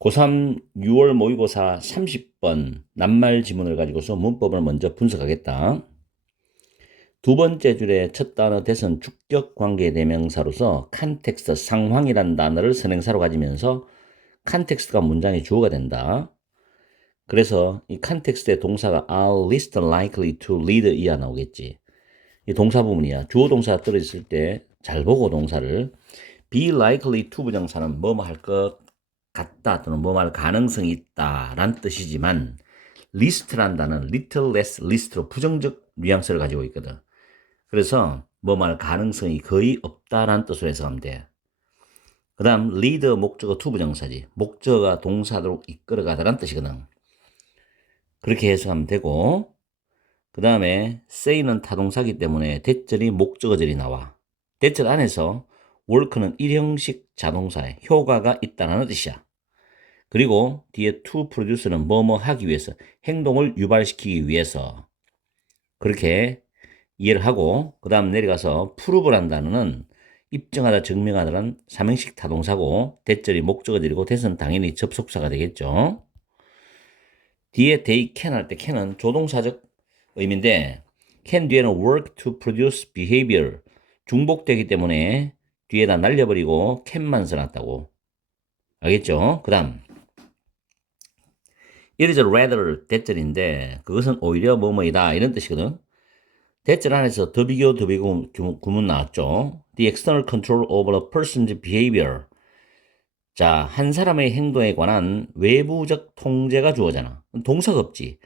고3 6월 모의고사 30번 낱말 지문을 가지고서 문법을 먼저 분석하겠다. 두 번째 줄의 첫 단어 대선 주격 관계 대명사로서 컨텍스트 상황이란 단어를 선행사로 가지면서 컨텍스트가 문장의 주어가 된다. 그래서 이 컨텍스트의 동사가 are least likely to lead 이하 나오겠지. 이 동사 부분이야. 주어 동사가 떨어졌을 때 잘 보고 동사를 be likely to 부정사는 뭐뭐 할 것 같다 또는 뭐뭐 할 가능성이 있다 라는 뜻이지만 least란 단어는 little less least로 부정적 뉘앙스를 가지고 있거든. 그래서 뭐뭐 할 가능성이 거의 없다라는 뜻으로 해석하면 돼. 그 다음 lead 목적어 to 부정사지. 목적어가 동사로 이끌어가다라는 뜻이거든. 그렇게 해석하면 되고, 그 다음에 say는 타동사기 때문에 대절이 목적어절이 나와. 대절 안에서 work는 일형식 자동사에 효과가 있다는 뜻이야. 그리고 뒤에 to produce는 뭐뭐 하기 위해서, 행동을 유발시키기 위해서 그렇게 이해를 하고, 그 다음 내려가서 prove란 단어는 입증하다, 증명하다는 삼형식 타동사고 대절이 목적어절이고 대선 당연히 접속사가 되겠죠. 뒤에 they can 할 때 can은 조동사적 의미인데 can 뒤에는 work to produce behavior 중복되기 때문에 뒤에다 날려버리고 can만 써놨다고. 알겠죠? 그 다음 it is rather 대절인데 그것은 오히려 뭐뭐이다 이런 뜻이거든. 대절 안에서 더 비교 구문 나왔죠. The external control over a person's behavior. 자, 한 사람의 행동에 관한 외부적 통제가 주어잖아. 동사가 없지.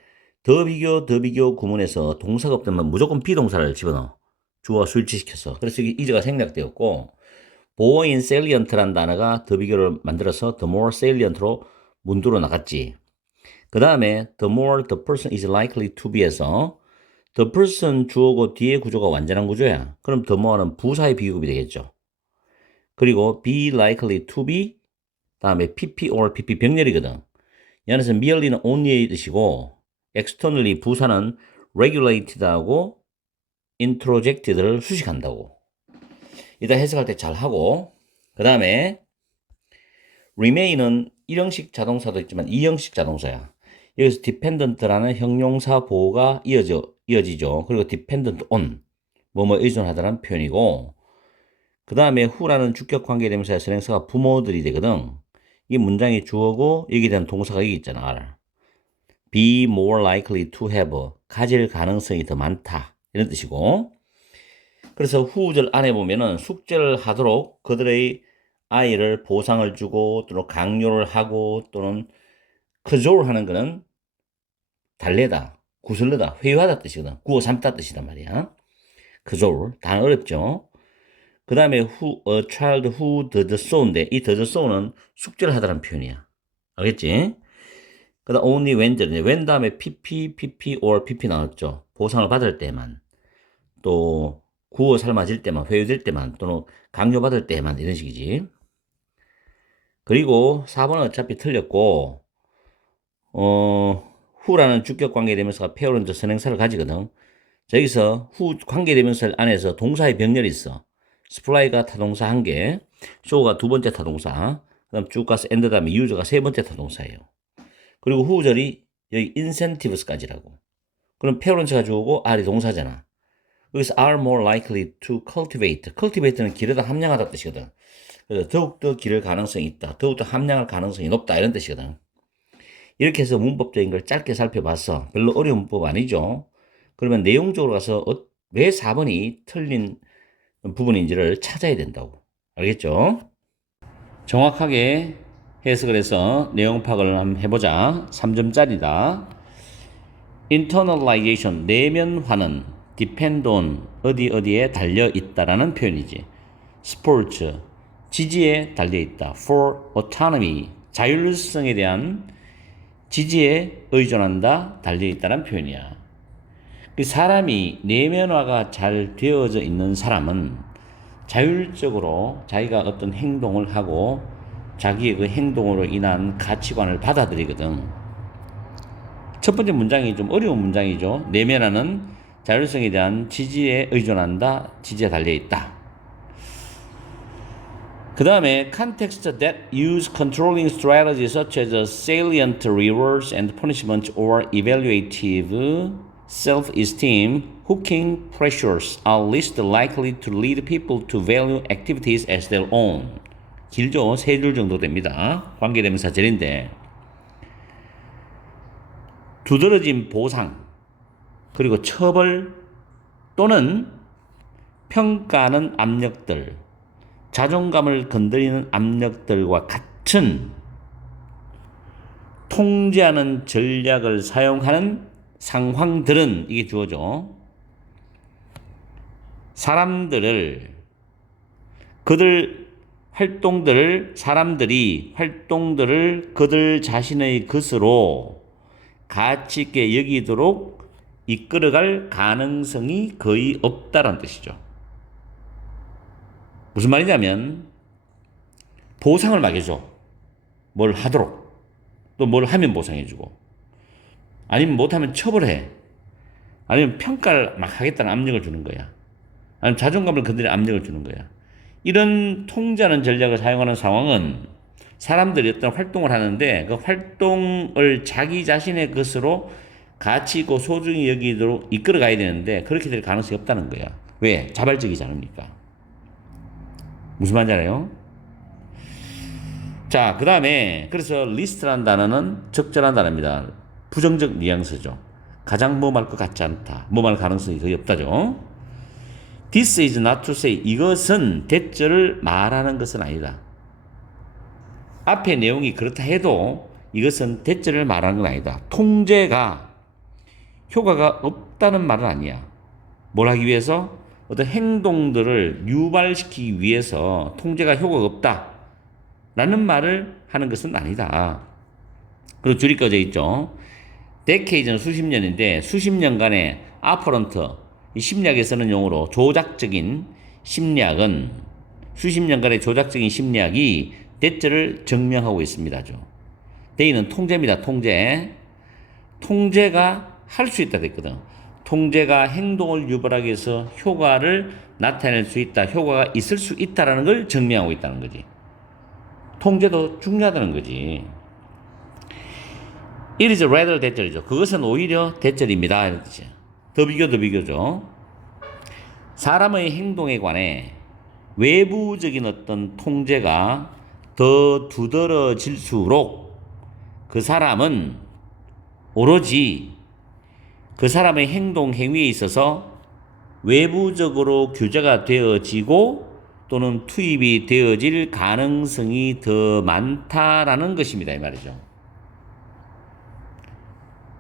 더 비교 구문에서 동사가 없다면 무조건 비동사를 집어넣어. 주어 수일치시켜서. 그래서 이게 이제가 생략되었고, 보어인 salient란 단어가 더 비교를 만들어서 the more salient로 문두로 나갔지. 그 다음에 the more the person is likely to be에서 the person 주어고 뒤에 구조가 완전한 구조야. 그럼 the more는 부사의 비급이 되겠죠. 그리고 be likely to be 다음에 pp or pp 병렬이거든. 이 안에서 merely는 only의 뜻이고 externally 부사는 regulated하고 introjected를 수식한다고. 이따 해석할 때 잘 하고, 그 다음에 remain은 1형식 자동사도 있지만 2형식 자동사야. 여기서 dependent라는 형용사 보호가 이어지죠. 그리고 dependent on 뭐뭐 의존하다라는 표현이고, 그 다음에 who라는 주격 관계 대명사의 선행사가 부모들이 되거든. 이 문장의 주어고 여기에 대한 동사가 여기 있잖아. are. be more likely to have 가질 가능성이 더 많다 이런 뜻이고, 그래서 who절 안에 보면은 숙제를 하도록 그들의 아이를 보상을 주고 또는 강요를 하고 또는 cajole 하는 거는 달래다, 구슬르다, 회유하다 뜻이거든. 구워 삶다 뜻이란 말이야. cajole 단어 어렵죠. 그 다음에 a child who does so인데 이 does so는 숙제를 하다라는 표현이야. 알겠지? 그 다음 only when절인데 when 다음에 pp or pp 나왔죠. 보상을 받을 때만, 또 구워 삶아질 때만, 회유될 때만, 또는 강요받을 때만 이런 식이지. 그리고 4번은 어차피 틀렸고, who라는 주격 관계대명사가 페어런트 선행사를 가지거든. 저기서 who 관계대명사 안에서 동사의 병렬이 있어. supply가 타동사 한 개, show가 두 번째 타동사, 그 다음 쭉 가서 and 다음에 use가 세 번째 타동사예요. 그리고 who절이 여기 incentives까지라고. 그럼 페어런트가 주어고 R이 동사잖아. 여기서 are more likely to cultivate. cultivate는 기르다 함량하다 뜻이거든. 그래서 더욱더 기를 가능성이 있다. 더욱더 함량할 가능성이 높다. 이런 뜻이거든. 이렇게 해서 문법적인 걸 짧게 살펴봤어. 별로 어려운 문법 아니죠. 그러면 내용적으로 가서 왜 4번이 틀린 부분인지를 찾아야 된다고. 알겠죠? 정확하게 해석을 해서 내용 파악을 한번 해보자. 3점짜리다. internalization, 내면화는 depend on, 어디에 달려있다라는 표현이지. sports, 지지에 달려있다. for autonomy, 자율성에 대한 지지에 의존한다, 달려있다는 표현이야. 그 사람이 내면화가 잘 되어져 있는 사람은 자율적으로 자기가 어떤 행동을 하고 자기의 그 행동으로 인한 가치관을 받아들이거든. 첫 번째 문장이 좀 어려운 문장이죠. 내면화는 자율성에 대한 지지에 의존한다, 지지에 달려있다. 그 다음에 context that use controlling strategies such as salient rewards and punishment or evaluative self-esteem, hooking pressures are least likely to lead people to value activities as their own. 길죠? 세 줄 정도 됩니다. 관계대명사절인데 두드러진 보상 그리고 처벌 또는 평가하는 압력들 자존감을 건드리는 압력들과 같은 통제하는 전략을 사용하는 상황들은 이게 주어져 사람들이 활동들을 그들 자신의 것으로 가치 있게 여기도록 이끌어갈 가능성이 거의 없다는 뜻이죠. 무슨 말이냐면 보상을 막 해줘. 뭘 하도록. 또 뭘 하면 보상해주고. 아니면 못하면 처벌해. 아니면 평가를 막 하겠다는 압력을 주는 거야. 아니면 자존감을 건드리는 압력을 주는 거야. 이런 통제하는 전략을 사용하는 상황은 사람들이 어떤 활동을 하는데 그 활동을 자기 자신의 것으로 가치 있고 소중히 여기도록 이끌어 가야 되는데 그렇게 될 가능성이 없다는 거야. 왜? 자발적이지 않으니까. 무슨 말인지 알아요? 자, 그 다음에 그래서 리스트라는 단어는 적절한 단어입니다. 부정적 뉘앙스죠. 가장 모험할 것 같지 않다. 모험할 가능성이 거의 없다죠. This is not to say 이것은 대절을 말하는 것은 아니다. 앞에 내용이 그렇다 해도 이것은 대절을 말하는 건 아니다. 통제가 효과가 없다는 말은 아니야. 뭘 하기 위해서? 어떤 행동들을 유발시키기 위해서 통제가 효과가 없다 라는 말을 하는 것은 아니다. 그리고 줄이 꺼져 있죠. 데케이즈는 수십 년인데 수십 년간의 아퍼런트 이 심리학에 쓰는 용어로 조작적인 심리학은 수십 년간의 조작적인 심리학이 대절을 증명하고 있습니다. 데이는 통제입니다. 통제가 할 수 있다 됐거든. 통제가 행동을 유발하기 위해서 효과를 나타낼 수 있다. 효과가 있을 수 있다는 걸 증명하고 있다는 거지. 통제도 중요하다는 거지. It is rather 대절이죠. 그것은 오히려 대절입니다. 이런 뜻이야. 더 비교죠. 사람의 행동에 관해 외부적인 어떤 통제가 더 두드러질수록 그 사람은 오로지 그 사람의 행동 행위에 있어서 외부적으로 규제가 되어지고 또는 투입이 되어질 가능성이 더 많다라는 것입니다. 이 말이죠.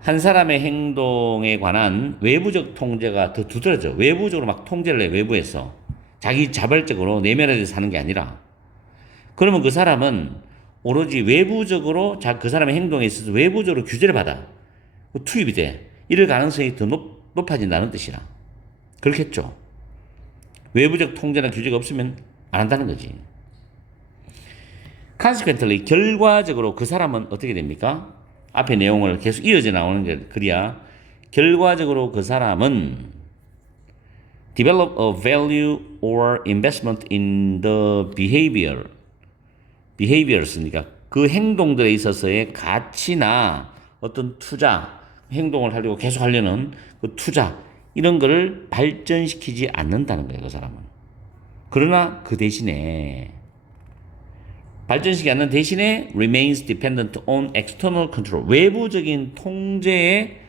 한 사람의 행동에 관한 외부적 통제가 더 두드러져. 외부적으로 막 통제를 해, 외부에서. 자기 자발적으로 내면에서 사는 게 아니라. 그러면 그 사람은 오로지 외부적으로 그 사람의 행동에 있어서 외부적으로 규제를 받아. 투입이 돼. 이럴 가능성이 더 높아진다는 뜻이라. 그렇겠죠. 외부적 통제나 규제가 없으면 안 한다는 거지. Consequently, 결과적으로 그 사람은 어떻게 됩니까? 앞에 내용을 계속 이어져 나오는 게 그래야 결과적으로 그 사람은 develop a value or investment in the behaviors니까 그 행동들에 있어서의 가치나 어떤 투자, 행동을 하려고 계속 하려는 그 투자 이런 거를 발전시키지 않는다는 거예요. 그 사람은. 그러나 그 대신에 발전시키지 않는 대신에 remains dependent on external control. 외부적인 통제에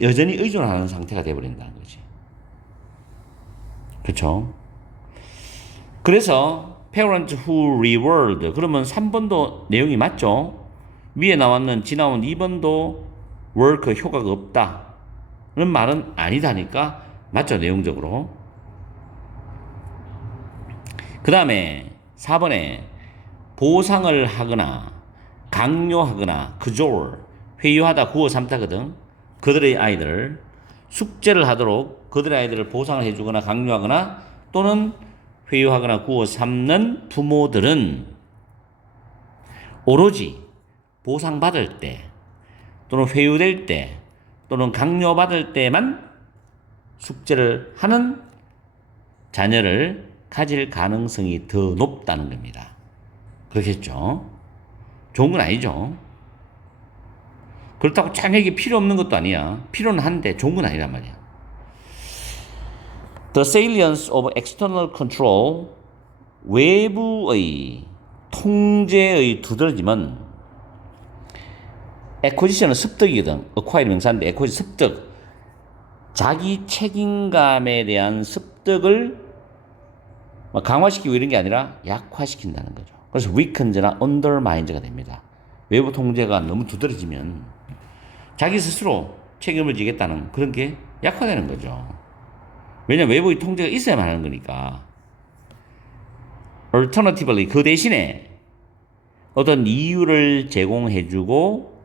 여전히 의존하는 상태가 되어버린다는 거지. 그렇죠? 그래서 parents who reward 그러면 3번도 내용이 맞죠? 위에 지나온 2번도 work 효과가 없다는 말은 아니다니까 맞죠? 내용적으로. 그 다음에 4번에 보상을 하거나 강요하거나 cajole 회유하다 구워 삼다거든. 그들의 아이들 숙제를 하도록 그들의 아이들을 보상을 해주거나 강요하거나 또는 회유하거나 구워 삼는 부모들은 오로지 보상받을 때 또는 회유될 때 또는 강요받을 때만 숙제를 하는 자녀를 가질 가능성이 더 높다는 겁니다. 그렇겠죠? 좋은 건 아니죠. 그렇다고 짠하게 필요 없는 것도 아니야. 필요는 한데 좋은 건 아니란 말이야. The salience of external control, 외부의 통제의 두드러짐은 acquisition은 습득이거든. acquire 명사인데 acquisition 습득. 자기 책임감에 대한 습득을 강화시키고 이런 게 아니라 약화시킨다는 거죠. 그래서 weakened나 undermined가 됩니다. 외부 통제가 너무 두드러지면 자기 스스로 책임을 지겠다는 그런 게 약화되는 거죠. 왜냐하면 외부의 통제가 있어야만 하는 거니까. Alternatively, 그 대신에 어떤 이유를 제공해주고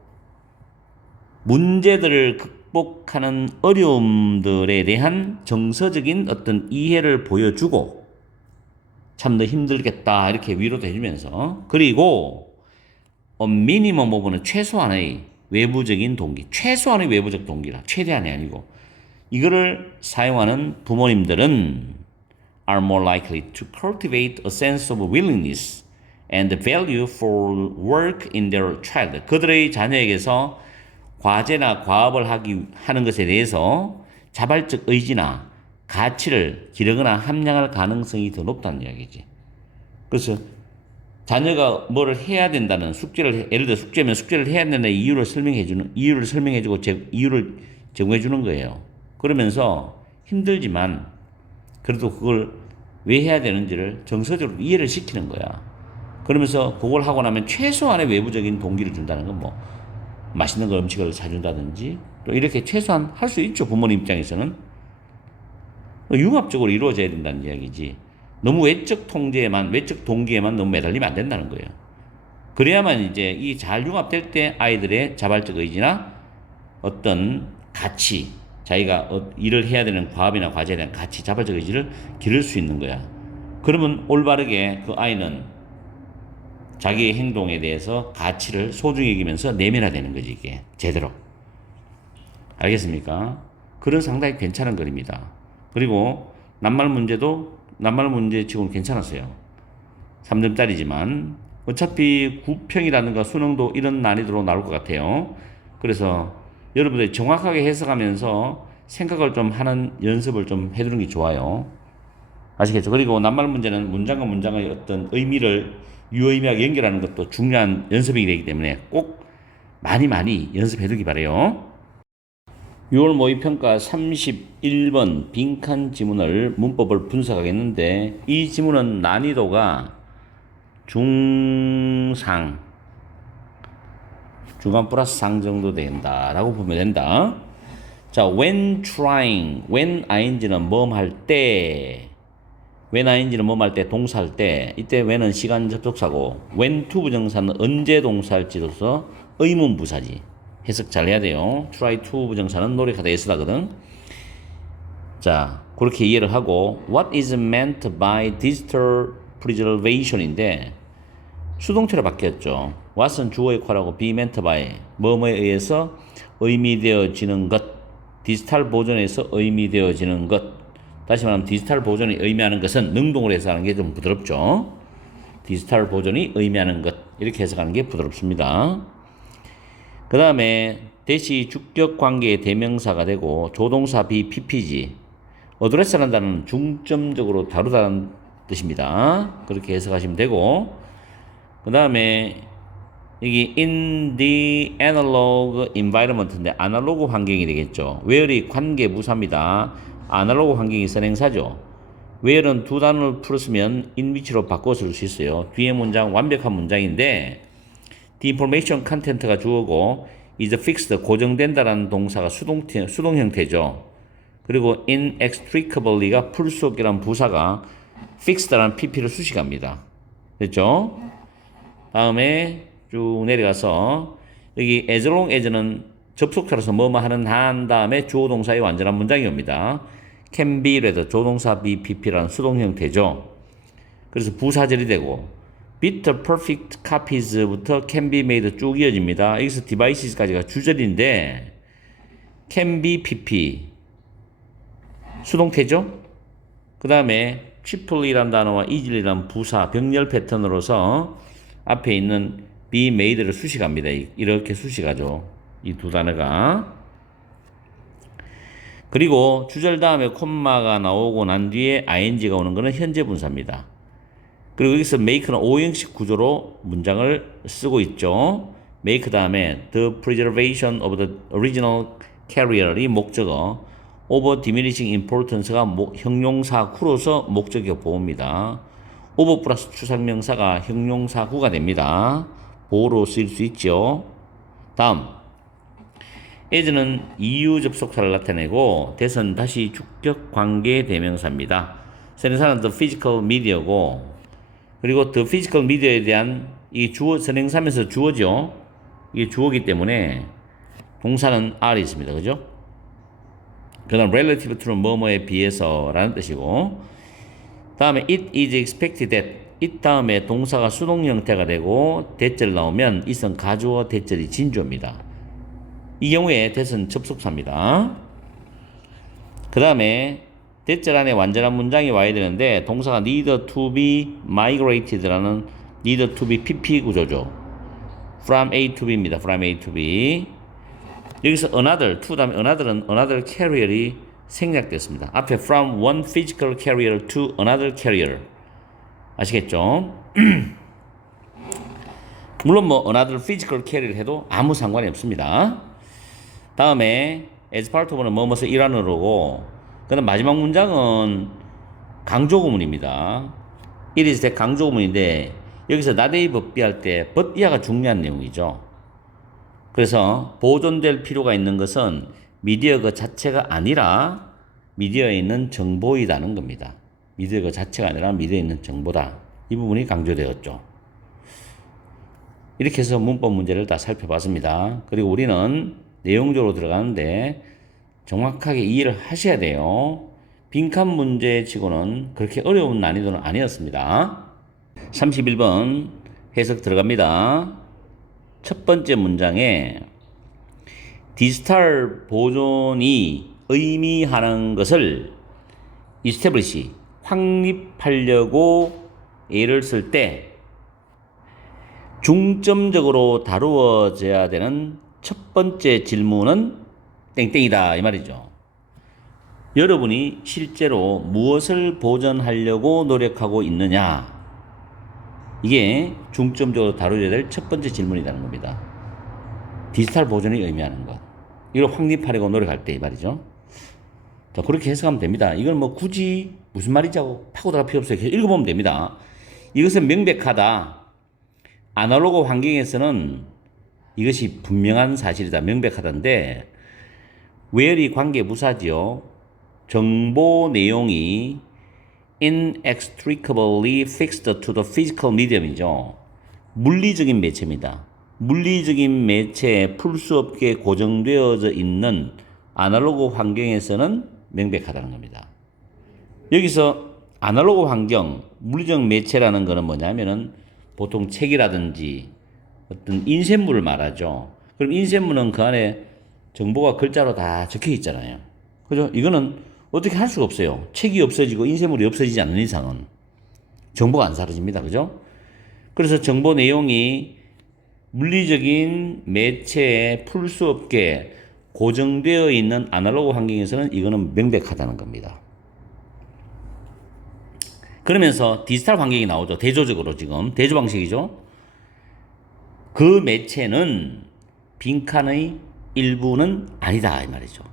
문제들을 극복하는 어려움들에 대한 정서적인 어떤 이해를 보여주고 참 더 힘들겠다 이렇게 위로도 해주면서 그리고 미니멈 오브는 최소한의 외부적인 동기, 최소한의 외부적 동기라 최대한이 아니고 이거를 사용하는 부모님들은 are more likely to cultivate a sense of willingness and value for work in their child. 그들의 자녀에게서 과제나 과업을 하는 것에 대해서 자발적 의지나 가치를 기르거나 함양할 가능성이 더 높다는 이야기지. 그래서 자녀가 뭐를 해야 된다는 숙제를 예를 들어 숙제면 숙제를 해야 된다는 이유를 설명해주고 이유를 제공해주는 거예요. 그러면서 힘들지만 그래도 그걸 왜 해야 되는지를 정서적으로 이해를 시키는 거야. 그러면서 그걸 하고 나면 최소한의 외부적인 동기를 준다는 건 뭐 맛있는 거 음식을 사준다든지 또 이렇게 최소한 할 수 있죠. 부모님 입장에서는 융합적으로 이루어져야 된다는 이야기지. 너무 외적 통제에만 외적 동기에만 너무 매달리면 안 된다는 거예요. 그래야만 이제 이 잘 융합될 때 아이들의 자발적 의지나 어떤 가치, 자기가 일을 해야 되는 과업이나 과제에 대한 가치, 자발적 의지를 기를 수 있는 거야. 그러면 올바르게 그 아이는 자기의 행동에 대해서 가치를 소중히 여기면서 내면화되는 거지 이게 제대로. 알겠습니까? 그런 상당히 괜찮은 글입니다. 그리고 낱말 문제 치고는 괜찮았어요. 3점짜리지만 어차피 구평이라든가 수능도 이런 난이도로 나올 것 같아요. 그래서 여러분들이 정확하게 해석하면서 생각을 좀 하는 연습을 좀 해두는 게 좋아요. 아시겠죠? 그리고 낱말 문제는 문장과 문장의 어떤 의미를 유의미하게 연결하는 것도 중요한 연습이 되기 때문에 꼭 많이 연습해두기 바래요. 6월 모의평가 31번 빈칸 지문을 문법을 분석하겠는데 이 지문은 난이도가 중간 플러스 상 정도 된다라고 보면 된다. 자, when trying, when ing는 뭐할 때, when ing는 뭐할 때, 동사할 때, 이때 when은 시간 접속사고, when to 부정사는 언제 동사할지로서 의문 부사지. 해석 잘 해야 돼요. try to 부정사는 노력하다 예스다거든. 자, 그렇게 이해를 하고 what is meant by digital preservation인데 수동태로 바뀌었죠. what은 주어의 쿼라고 be meant by 뭐뭐에 의해서 의미되어지는 것. 디지털 보존에서 의미되어지는 것. 다시 말하면 디지털 보존이 의미하는 것은 능동으로 해석하는 게 좀 부드럽죠. 디지털 보존이 의미하는 것. 이렇게 해석하는 게 부드럽습니다. 그 다음에 대시 주격 관계의 대명사가 되고 조동사 be ppg. 어드레스라는 단어는 중점적으로 다루다는 뜻입니다. 그렇게 해석하시면 되고 그 다음에 여기 in the analog environment인데 아날로그 환경이 되겠죠. where이 관계 부사입니다. 아날로그 환경이 선행사죠. where는 두 단어를 풀었으면 in which로 바꿔 쓸 수 있어요. 뒤에 문장 완벽한 문장인데 the information content가 주어고 is fixed 고정된다라는 동사가 수동 형태죠. 그리고 inextricably가 풀 수 없게라는 부사가 fixed라는 pp를 수식합니다. 됐죠? 다음에 쭉 내려가서 여기 as long as는 접속사로서 뭐뭐 하는 한 다음에 주어 동사의 완전한 문장이 옵니다. can be라도 조동사 be pp라는 수동 형태죠. 그래서 부사절이 되고 bit perfect copies부터 can be made 쭉 이어집니다. 여기서 devices까지가 주절인데 can be pp 수동태죠. 그 다음에 cheaply란 단어와 easily란 부사, 병렬 패턴으로서 앞에 있는 be made를 수식합니다. 이렇게 수식하죠. 이 두 단어가. 그리고 주절 다음에 콤마가 나오고 난 뒤에 ing가 오는 것은 현재 분사입니다. 그리고 여기서 make는 오형식 구조로 문장을 쓰고 있죠. make 다음에 the preservation of the original carrier이 목적어, over diminishing importance가 형용사 구로서 목적어 보호입니다. over 플러스 추상명사가 형용사 구가 됩니다. 보호로 쓰일 수 있죠. 다음 as는 이유 접속사를 나타내고 that은 다시 주격 관계 대명사입니다. 선행사는 the physical media고, 그리고 the physical media에 대한 이 주어, 선행사면서 주어죠. 이게 주어기 때문에 동사는 R이 있습니다. 그죠? 그 다음 relative to는 뭐뭐에 비해서 라는 뜻이고, 다음에 it is expected that, it 다음에 동사가 수동 형태가 되고 대절 나오면 it은 가주어, 대절이 진주어입니다. 이 경우에 that은 접속사입니다. 그 다음에 대절 안에 완전한 문장이 와야 되는데 동사가 need to be migrated라는 need to be PP 구조죠. from A to B입니다. from A to B. 여기서 another, to 다음에 another은 another carrier이 생략됐습니다. 앞에 from one physical carrier to another carrier. 아시겠죠? 물론 뭐 another physical carrier 해도 아무 상관이 없습니다. 다음에 as part of는 뭐뭐의 일환으로고, 그다음 마지막 문장은 강조구문입니다. it is that 강조구문인데 여기서 not a but be 할 때 but 이하가 중요한 내용이죠. 그래서 보존될 필요가 있는 것은 미디어 그 자체가 아니라 미디어에 있는 정보이다는 겁니다. 미디어 그 자체가 아니라 미디어에 있는 정보다. 이 부분이 강조되었죠. 이렇게 해서 문법 문제를 다 살펴봤습니다. 그리고 우리는 내용적으로 들어가는데 정확하게 이해를 하셔야 돼요. 빈칸 문제치고는 그렇게 어려운 난이도는 아니었습니다. 31번 해석 들어갑니다. 첫 번째 문장에 디지털 보존이 의미하는 것을 establish, 확립하려고 예를 쓸 때 중점적으로 다루어져야 되는 첫 번째 질문은 땡땡이다 이 말이죠. 여러분이 실제로 무엇을 보존하려고 노력하고 있느냐, 이게 중점적으로 다뤄야 될 첫 번째 질문이라는 겁니다. 디지털 보존이 의미하는 것, 이걸 확립하려고 노력할 때 이 말이죠. 자, 그렇게 해석하면 됩니다. 이건 뭐 굳이 무슨 말이지 하고 파고들어갈 필요 없어요. 읽어보면 됩니다. 이것은 명백하다. 아날로그 환경에서는 이것이 분명한 사실이다. 명백하다인데 where이 관계 부사지요. 정보 내용이 inextricably fixed to the physical medium이죠. 물리적인 매체입니다. 물리적인 매체에 풀 수 없게 고정되어져 있는 아날로그 환경에서는 명백하다는 겁니다. 여기서 아날로그 환경, 물리적 매체라는 것은 뭐냐면은 보통 책이라든지 어떤 인쇄물을 말하죠. 그럼 인쇄물은 그 안에 정보가 글자로 다 적혀 있잖아요. 그죠? 이거는 어떻게 할 수가 없어요. 책이 없어지고 인쇄물이 없어지지 않는 이상은 정보가 안 사라집니다. 그죠? 그래서 정보 내용이 물리적인 매체에 풀 수 없게 고정되어 있는 아날로그 환경에서는 이거는 명백하다는 겁니다. 그러면서 디지털 환경이 나오죠. 대조적으로 지금 대조 방식이죠. 그 매체는 빈칸의 일부는 아니다 이 말이죠.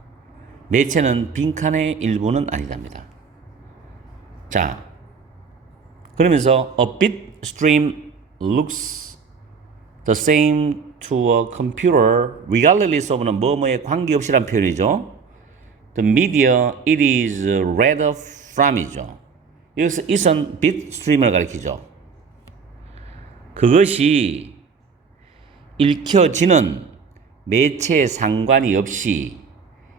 매체는 빈칸의 일부는 아니답니다. 자, 그러면서 a bit stream looks the same to a computer regardless of는 뭐뭐에 관계없이란 표현이죠. The media it is read from이죠. 여기서 it은 bit stream을 가리키죠. 그것이 읽혀지는 매체에 상관이 없이,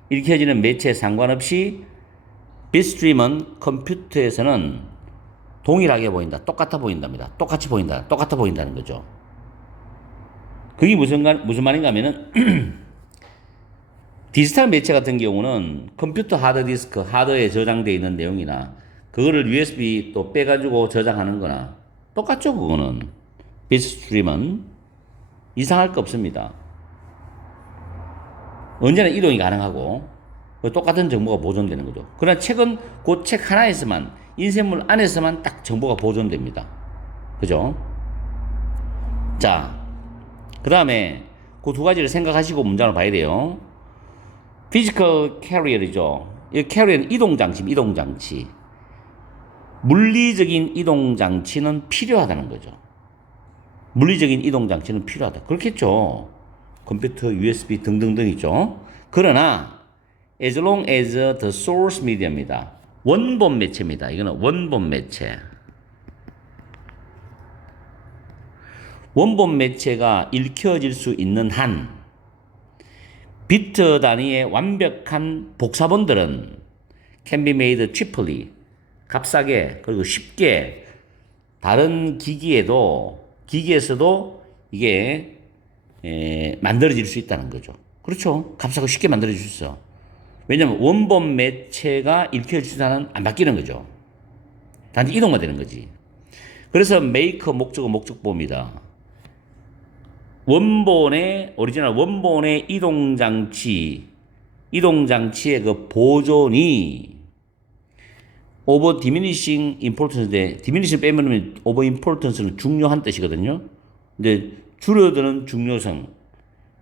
읽혀지는 매체에 상관없이 bitstream은 컴퓨터에서는 동일하게 보인다. 똑같아 보인답니다. 똑같이 보인다. 똑같아 보인다는 거죠. 그게 무슨 말인가 하면은 디지털 매체 같은 경우는 컴퓨터 하드디스크, 하드에 저장되어 있는 내용이나 그거를 USB 또 빼가지고 저장하는 거나 똑같죠, 그거는. bit스트림은 이상할 거 없습니다. 언제나 이동이 가능하고 똑같은 정보가 보존되는 거죠. 그러나 책은 그 책 하나에서만, 인쇄물 안에서만 딱 정보가 보존됩니다. 그죠? 자, 그 다음에 그 두 가지를 생각하시고 문장을 봐야 돼요. physical carrier이죠. 이 carrier는 이동장치, 이동장치. 물리적인 이동장치는 필요하다는 거죠. 물리적인 이동장치는 필요하다. 그렇겠죠. 컴퓨터, USB 등등등 있죠. 그러나 as long as the source media입니다. 원본 매체입니다. 이거는 원본 매체. 원본 매체가 읽혀질 수 있는 한 비트 단위의 완벽한 복사본들은 can be made cheaply, 값싸게 그리고 쉽게 다른 기기에서도 이게 만들어질 수 있다는 거죠. 그렇죠. 값싸고 쉽게 만들어질 수 있어. 왜냐하면 원본 매체가 읽혀질 한은 안 바뀌는 거죠. 단지 이동만 되는 거지. 그래서 make 목적어 목적보입니다. 오리지널 원본의 이동장치의 그 보존이 over diminishing importance인데, diminishing 빼면 over importance는 중요한 뜻이거든요. 근데 줄어드는 중요성,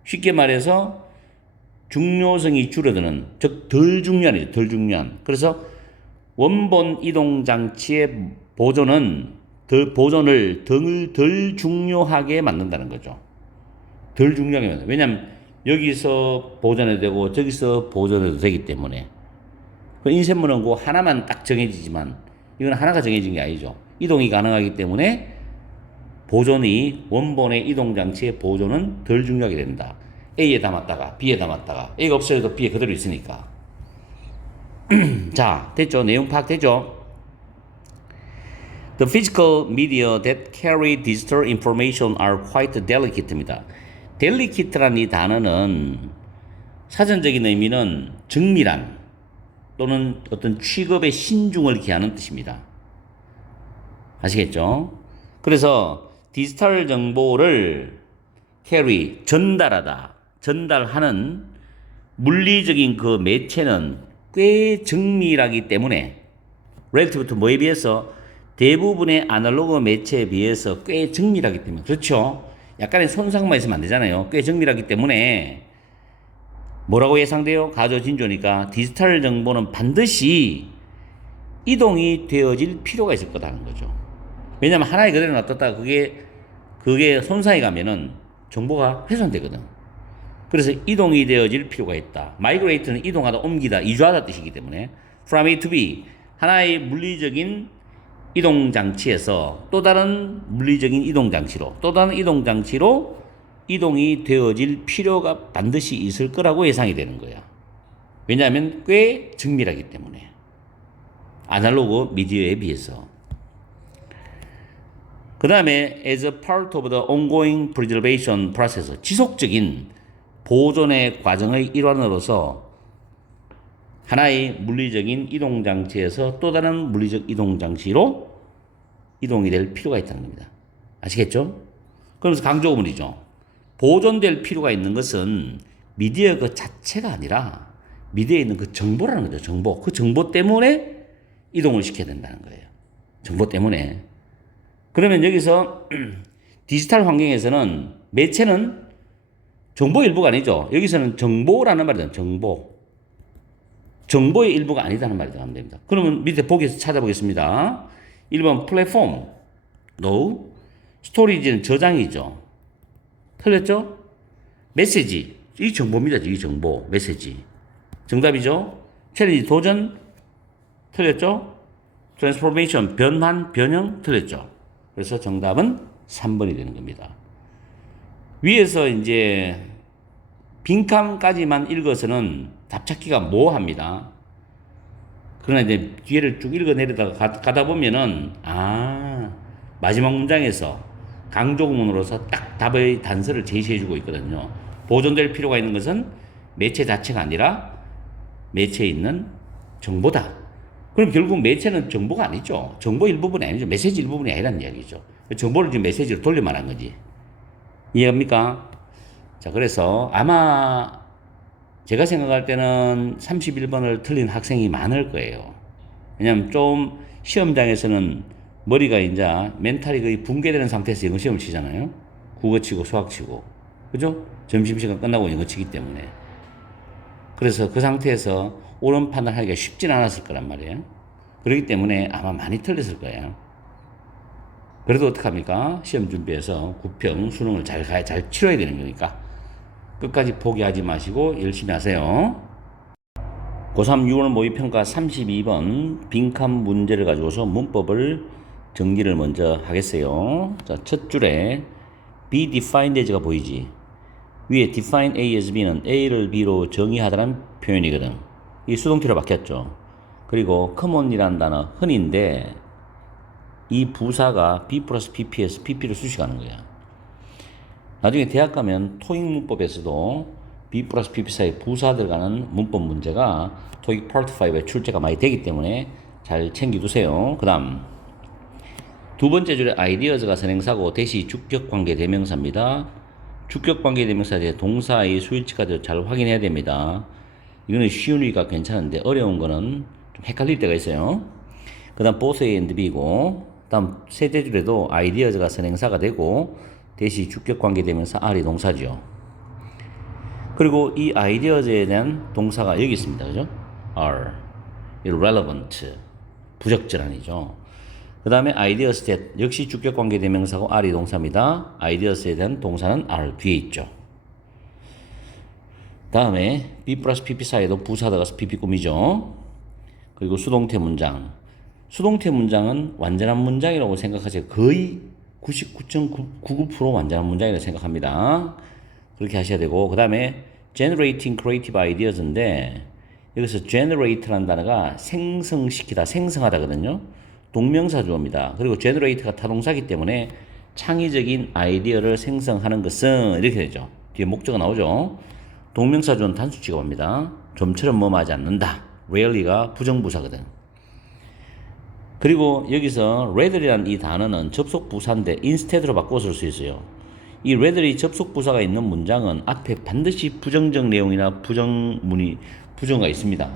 쉽게 말해서 중요성이 줄어드는, 즉 덜 중요한이죠. 덜 중요한. 그래서 원본 이동장치의 보존을 덜 중요하게 만든다는 거죠. 덜 중요하게 만든다. 왜냐하면 여기서 보존해도 되고 저기서 보존해도 되기 때문에. 인쇄물은 그 하나만 딱 정해지지만 이건 하나가 정해진 게 아니죠. 이동이 가능하기 때문에 원본의 이동장치의 보존은 덜 중요하게 된다. A에 담았다가 B에 담았다가 A가 없어도 B에 그대로 있으니까. 자, 됐죠? 내용 파악되죠? The physical media that carry digital information are quite delicate입니다. delicate라는 이 단어는 사전적인 의미는 정밀한 또는 어떤 취급의 신중을 기하는 뜻입니다. 아시겠죠? 그래서 디지털 정보를 전달하는 물리적인 그 매체는 꽤 정밀하기 때문에 relative to 뭐에 비해서 대부분의 아날로그 매체에 비해서 꽤 정밀하기 때문에, 그렇죠? 약간의 손상만 있으면 안 되잖아요. 꽤 정밀하기 때문에 뭐라고 예상돼요? 가조진조니까 디지털 정보는 반드시 이동이 되어질 필요가 있을 거다는 거죠. 왜냐하면 하나에 그대로 놔뒀다가 그게 손상이 가면은 정보가 훼손되거든. 그래서 이동이 되어질 필요가 있다. migrate는 이동하다, 옮기다, 이주하다 뜻이기 때문에 from A to B, 하나의 물리적인 이동장치에서 또 다른 물리적인 이동장치로, 또 다른 이동장치로 이동이 되어질 필요가 반드시 있을 거라고 예상이 되는 거야. 왜냐하면 꽤 정밀하기 때문에. 아날로그 미디어에 비해서. 그 다음에 as a part of the ongoing preservation process, 지속적인 보존의 과정의 일환으로서 하나의 물리적인 이동장치에서 또 다른 물리적 이동장치로 이동이 될 필요가 있다는 겁니다. 아시겠죠? 그러면서 강조문이죠. 보존될 필요가 있는 것은 미디어 그 자체가 아니라 미디어에 있는 그 정보라는 거죠. 정보. 그 정보 때문에 이동을 시켜야 된다는 거예요. 정보 때문에. 그러면 여기서 디지털 환경에서는 매체는 정보의 일부가 아니죠. 여기서는 정보라는 말이잖아요. 정보의 일부가 아니다는 말이 들어가면 됩니다. 그러면 밑에 보기에서 찾아보겠습니다. 1번 플랫폼, no. 스토리지는 저장이죠. 틀렸죠? 메시지, 이 정보입니다. 이 정보, 메시지. 정답이죠? 챌린지, 도전, 틀렸죠? 트랜스포메이션, 변환, 변형, 틀렸죠? 그래서 정답은 3번이 되는 겁니다. 위에서 이제 빈칸까지만 읽어서는 답찾기가 모호합니다. 그러나 이제 뒤에를 쭉 읽어내려다가 가다 보면은, 마지막 문장에서 강조문으로서 딱 답의 단서를 제시해주고 있거든요. 보존될 필요가 있는 것은 매체 자체가 아니라 매체에 있는 정보다. 그럼 결국 매체는 정보가 아니죠. 정보 일부분이 아니죠. 메시지 일부분이 아니라는 이야기죠. 정보를 지금 메시지로 돌려 말한 거지. 이해합니까? 자, 그래서 아마 제가 생각할 때는 31번을 틀린 학생이 많을 거예요. 왜냐면 좀 시험장에서는 머리가 이제 멘탈이 거의 붕괴되는 상태에서 영어 시험을 치잖아요. 국어 치고 수학 치고. 그죠? 점심시간 끝나고 영어 치기 때문에. 그래서 그 상태에서 옳은 판단하기가 쉽진 않았을 거란 말이에요. 그렇기 때문에 아마 많이 틀렸을 거예요. 그래도 어떡합니까? 시험 준비해서 구평, 수능을 잘 치러야 되는 거니까. 끝까지 포기하지 마시고 열심히 하세요. 고3 6월 모의평가 32번 빈칸 문제를 가지고서 문법을 정리를 먼저 하겠어요. 자, 첫 줄에 be defined as가 보이지? 위에 define A as B는 A를 B로 정의하다는 표현이거든. 이 수동태로 바뀌었죠. 그리고 common이라는 단어 흔히인데 이 부사가 B 플러스 PP에서 PP를 수식하는 거야. 나중에 대학 가면 토익 문법에서도 B 플러스 PP 사이 부사 들어가는 문법 문제가 토익 파트 5에 출제가 많이 되기 때문에 잘 챙겨두세요. 그 다음 두 번째 줄에 ideas가 선행사고 대시 주격관계 대명사입니다. 주격관계 대명사에 동사의 수일치까지 잘 확인해야 됩니다. 이거는 쉬우니까 괜찮은데 어려운 거는 좀 헷갈릴 때가 있어요. 그 다음 both A and B고 다음 셋째 줄에도 ideas가 선행사가 되고 대시 주격관계 대명사 R이 동사죠. 그리고 이 ideas에 대한 동사가 여기 있습니다. 그죠? are, irrelevant, 부적절한이죠. 그 다음에 ideas that 역시 주격관계 대명사고 R이 동사입니다. ideas에 대한 동사는 R 뒤에 있죠. 다음에 B 플러스 PP 사이에도 부사 들어가서 PP 꾸미죠. 그리고 수동태 문장. 수동태 문장은 완전한 문장이라고 생각하세요. 거의 99.99% 완전한 문장이라고 생각합니다. 그렇게 하셔야 되고 그 다음에 generating creative ideas인데 여기서 generate라는 단어가 생성시키다, 생성하다거든요. 동명사 주어입니다. 그리고 generate가 타동사이기 때문에 창의적인 아이디어를 생성하는 것은 이렇게 되죠. 뒤에 목적어 나오죠. 동명사 주어는 단수 취급합니다. 좀처럼 뭐하지 않는다. rarely가 부정부사거든. 그리고 여기서 rather이라는 이 단어는 접속부사인데 instead로 바꿔 쓸 수 있어요. 이 rather이 접속부사가 있는 문장은 앞에 반드시 부정적 내용이나 부정어가 있습니다.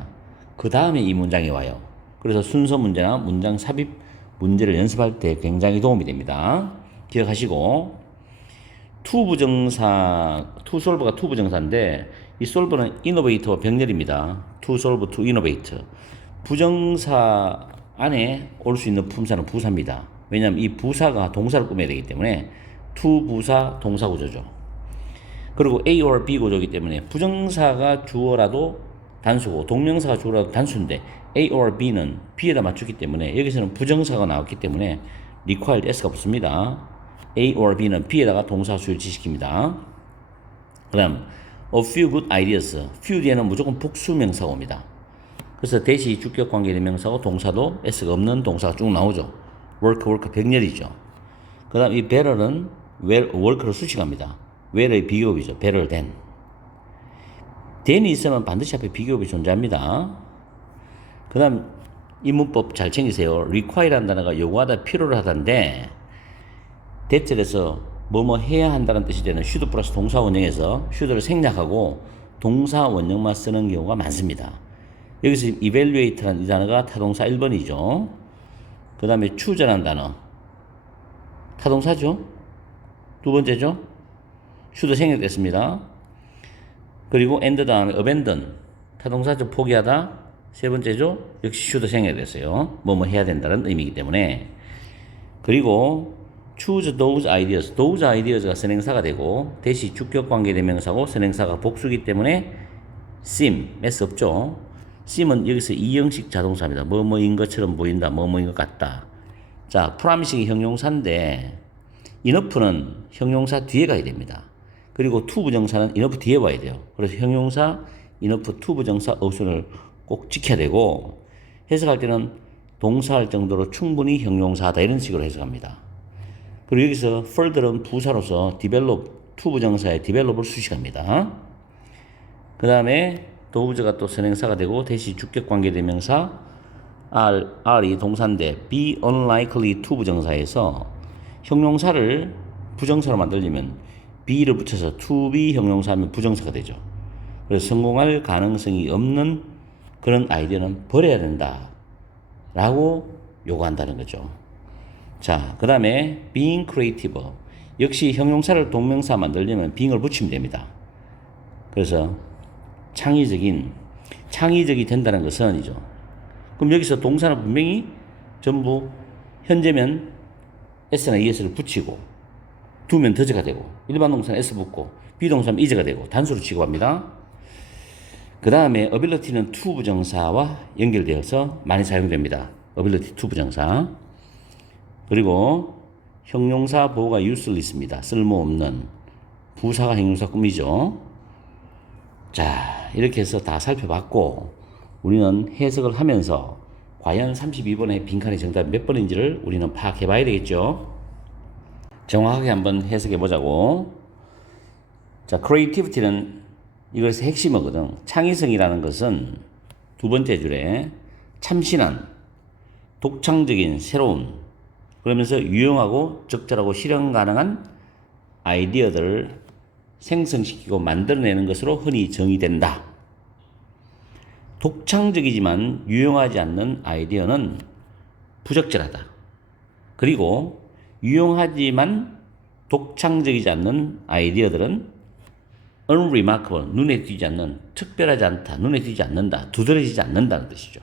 그 다음에 이 문장이 와요. 그래서 순서 문제나 문장 삽입 문제를 연습할 때 굉장히 도움이 됩니다. 기억하시고 to 부정사, to solve가 to 부정사인데 이 solve는 innovate와 병렬입니다. to solve, to innovate. 부정사 안에 올 수 있는 품사는 부사입니다. 왜냐하면 이 부사가 동사를 꾸며야 되기 때문에 to 부사 동사 구조죠. 그리고 A or B 구조이기 때문에 부정사가 주어라도 단수고 동명사가 주어라도 단수인데 A or B는 B에다 맞추기 때문에 여기서는 부정사가 나왔기 때문에 required S가 붙습니다. A or B는 B에다가 동사 수일치시킵니다. 그 다음 a few good ideas. few 뒤에는 무조건 복수명사가 옵니다. 그래서 대시 주격관계 대명사고 동사도 S가 없는 동사가 쭉 나오죠. work 병렬이죠. 그 다음 이 better는 work를 수식합니다. where의 비교급이죠. better than. than이 있으면 반드시 앞에 비교급이 존재합니다. 그 다음 이 문법 잘 챙기세요. require라는 단어가 요구하다, 필요로 하다인데 대절에서 뭐뭐 해야 한다는 뜻이 되는 should 플러스 동사 원형에서 should를 생략하고 동사 원형만 쓰는 경우가 많습니다. 여기서 evaluate라는 이 단어가 타동사 1번이죠. 그 다음에 choose라는 단어 타동사죠. 두 번째죠. should 생략됐습니다. 그리고 and 다음에 abandon 타동사죠. 포기하다. 세 번째죠. 역시 should 생략됐어요. 뭐뭐 해야 된다는 의미이기 때문에. 그리고 choose those ideas. those ideas가 선행사가 되고 대시 주격관계 대명사고 선행사가 복수기 때문에 seem, s 없죠. seem은 여기서 이형식 자동사입니다. 뭐뭐인 것처럼 보인다. 뭐뭐인 것 같다. 자, promising이 형용사인데 enough는 형용사 뒤에 가야 됩니다. 그리고 to 부정사는 enough 뒤에 와야 돼요. 그래서 형용사 enough to 부정사 어순을 꼭 지켜야 되고 해석할 때는 동사할 정도로 충분히 형용사다 이런 식으로 해석합니다. 그리고 여기서 further는 부사로서 develop to 부정사의 develop을 수식합니다. 그 다음에 does가 또 선행사가 되고 대시 주격관계대명사 R이 동사인데 be unlikely to 부정사에서 형용사를 부정사로 만들려면 be를 붙여서 to be 형용사하면 부정사가 되죠. 그래서 성공할 가능성이 없는 그런 아이디어는 버려야 된다 라고 요구한다는 거죠. 자, 그 다음에 being creative. 역시 형용사를 동명사 만들려면 being을 붙이면 됩니다. 그래서 창의적이 된다는 것은 이죠. 그럼 여기서 동사는 분명히 전부 현재면 s나 es를 붙이고 두면 더즈가 되고 일반 동사는 s 붙고 비동사는 is가 되고 단수로 취급합니다. 그 다음에 ability는 to 부정사와 연결되어서 많이 사용됩니다. ability to 부정사. 그리고 형용사 보호가 useless입니다. 쓸모없는. 부사가 형용사 꾸미죠. 자, 이렇게 해서 다 살펴봤고 우리는 해석을 하면서 과연 32번의 빈칸의 정답이 몇 번인지를 우리는 파악해 봐야 되겠죠. 정확하게 한번 해석해 보자고. 자, creativity는 이것의 핵심이거든. 창의성이라는 것은 두 번째 줄에 참신한, 독창적인, 새로운, 그러면서 유용하고 적절하고 실현 가능한 아이디어들을 생성시키고 만들어내는 것으로 흔히 정의된다. 독창적이지만 유용하지 않는 아이디어는 부적절하다. 그리고 유용하지만 독창적이지 않는 아이디어들은 unremarkable, 눈에 띄지 않는, 특별하지 않다, 눈에 띄지 않는다, 두드러지지 않는다는 뜻이죠.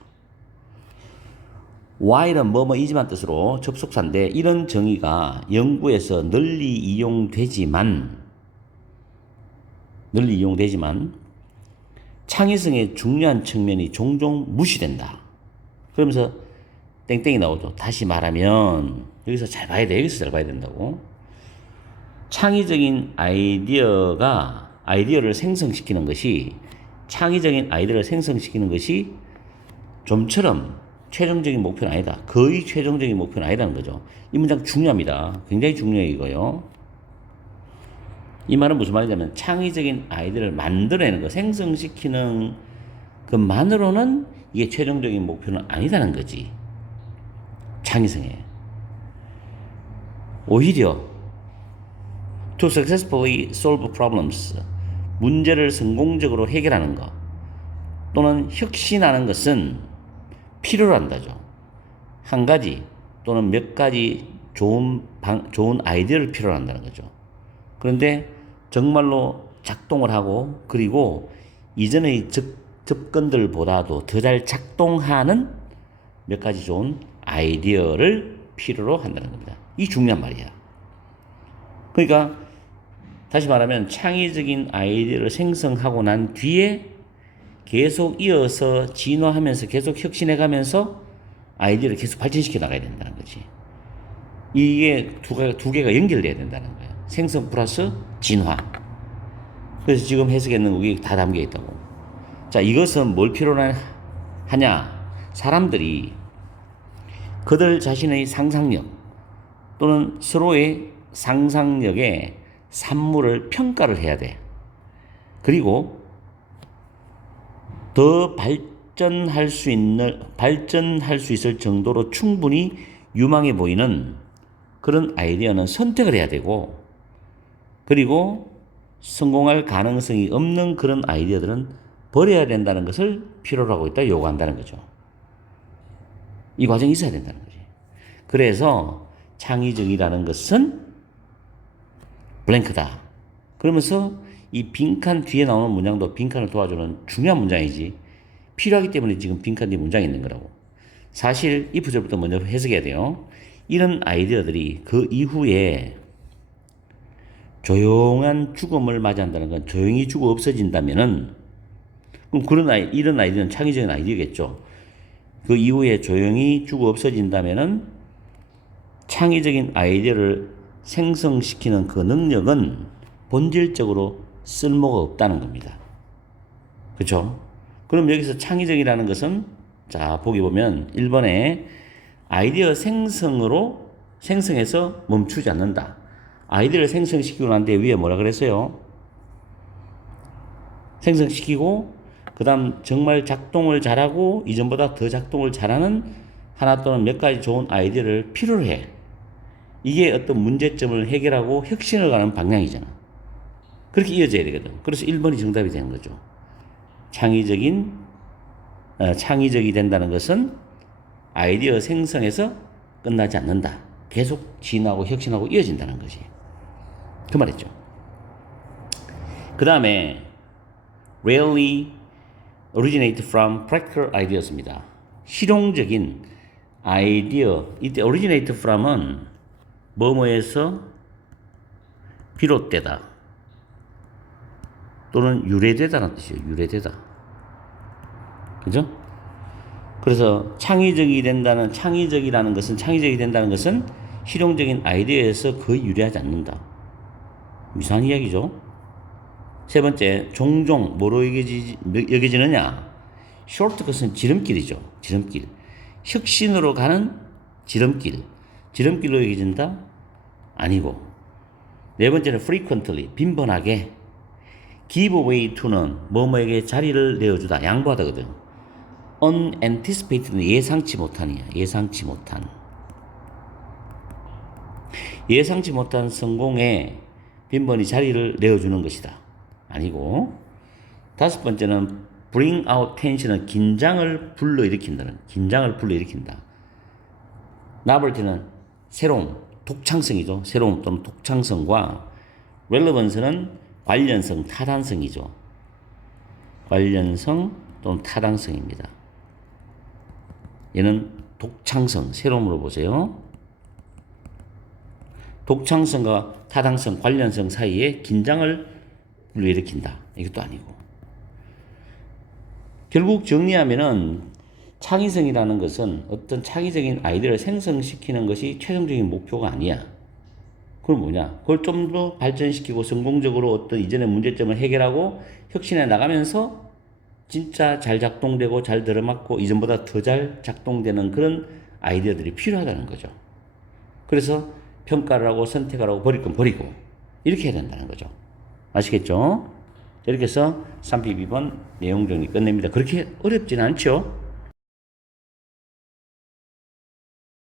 while은 뭐뭐이지만 뜻으로 접속사인데 이런 정의가 연구에서 널리 이용되지만 창의성의 중요한 측면이 종종 무시된다. 그러면서 땡땡이 나오죠. 다시 된다고. 여기서 잘 봐야 된다고. 창의적인 아이디어를 생성시키는 것이 좀처럼 최종적인 목표는 아니다. 거의 최종적인 목표는 아니라는 거죠. 이 문장 중요합니다. 굉장히 중요해요, 이거요. 이 말은 무슨 말이냐면 창의적인 아이디어를 만들어내는 거, 생성시키는 것만으로는 이게 최종적인 목표는 아니다는 거지. 창의성에. 오히려 to successfully solve problems, 문제를 성공적으로 해결하는 것 또는 혁신하는 것은 필요로 한다죠. 한 가지 또는 몇 가지 좋은 아이디어를 필요로 한다는 거죠. 그런데 정말로 작동을 하고 그리고 이전의 접근들보다도 더 잘 작동하는 몇 가지 좋은 아이디어를 필요로 한다는 겁니다. 이 중요한 말이야. 그러니까 다시 말하면 창의적인 아이디어를 생성하고 난 뒤에 계속 이어서 진화하면서 계속 혁신해가면서 아이디어를 계속 발전시켜 나가야 된다는 거지. 이게 두 개가 연결돼야 된다는 거야. 생성 플러스 진화. 그래서 지금 해석했는 것이 다 담겨 있다고. 자, 이것은 뭘 필요로 하냐? 사람들이 그들 자신의 상상력 또는 서로의 상상력의 산물을 평가를 해야 돼. 그리고 더 발전할 수 있을 정도로 충분히 유망해 보이는 그런 아이디어는 선택을 해야 되고, 그리고 성공할 가능성이 없는 그런 아이디어들은 버려야 된다는 것을 필요로 하고 있다, 요구한다는 거죠. 이 과정이 있어야 된다는 거지. 그래서 창의적이라는 것은 블랭크다. 그러면서 이 빈칸 뒤에 나오는 문장도 빈칸을 도와주는 중요한 문장이지. 필요하기 때문에 지금 빈칸 뒤에 문장이 있는 거라고. 사실 이 부절부터 먼저 해석해야 돼요. 이런 아이디어들이 그 이후에 조용한 죽음을 맞이한다는 건 조용히 죽어 없어진다면은, 그럼 이런 아이디어는 창의적인 아이디어겠죠. 그 이후에 조용히 죽어 없어진다면은 창의적인 아이디어를 생성시키는 그 능력은 본질적으로 쓸모가 없다는 겁니다. 그렇죠? 그럼 여기서 창의적이라는 것은, 자, 보기 보면 1번에 아이디어 생성해서 멈추지 않는다. 아이디어를 생성시키고 난 뒤에 위에 뭐라 그랬어요? 생성시키고 그 다음 정말 작동을 잘하고 이전보다 더 작동을 잘하는 하나 또는 몇 가지 좋은 아이디어를 필요로 해. 이게 어떤 문제점을 해결하고 혁신을 가는 방향이잖아. 그렇게 이어져야 되거든. 그래서 1번이 정답이 되는 거죠. 창의적이 된다는 것은 아이디어 생성에서 끝나지 않는다. 계속 진화하고 혁신하고 이어진다는 것이. 그 말이죠. 그 다음에 rarely originate from practical ideas입니다. 실용적인 아이디어. 이때 originate from은 뭐뭐에서 비롯되다 또는 유래되다는 뜻이에요. 유래되다. 그죠? 그래서 창의적이 된다는 창의적이 된다는 것은 실용적인 아이디어에서 거의 유래하지 않는다. 이상한 이야기죠. 세 번째, 종종 뭐로 여겨지느냐? 쇼트컷은 지름길이죠. 지름길. 혁신으로 가는 지름길. 지름길로 여겨진다? 아니고. 네 번째는 frequently, 빈번하게. give way to는 뭐뭐에게 자리를 내어주다, 양보하다거든. unanticipated는 예상치 못한이야. 예상치 못한. 예상치 못한 성공에 빈번히 자리를 내어주는 것이다. 아니고. 다섯 번째는 bring out tension은 긴장을 불러일으킨다는, 긴장을 불러일으킨다. novelty는 새로움, 독창성이죠. 새로움 또는 독창성과 relevance는 관련성, 타당성이죠. 관련성 또는 타당성입니다. 얘는 독창성, 새로움으로 보세요. 독창성과 타당성, 관련성 사이에 긴장을 불러일으킨다. 이것도 아니고. 결국 정리하면은 창의성이라는 것은 어떤 창의적인 아이디어를 생성시키는 것이 최종적인 목표가 아니야. 그럼 뭐냐? 그걸 좀 더 발전시키고 성공적으로 어떤 이전의 문제점을 해결하고 혁신해 나가면서 진짜 잘 작동되고 잘 들어맞고 이전보다 더 잘 작동되는 그런 아이디어들이 필요하다는 거죠. 그래서 평가를 하고 선택을 하고 버릴 건 버리고 이렇게 해야 된다는 거죠. 아시겠죠? 이렇게 해서 3P2번 내용 정리 끝냅니다. 그렇게 어렵지는 않죠?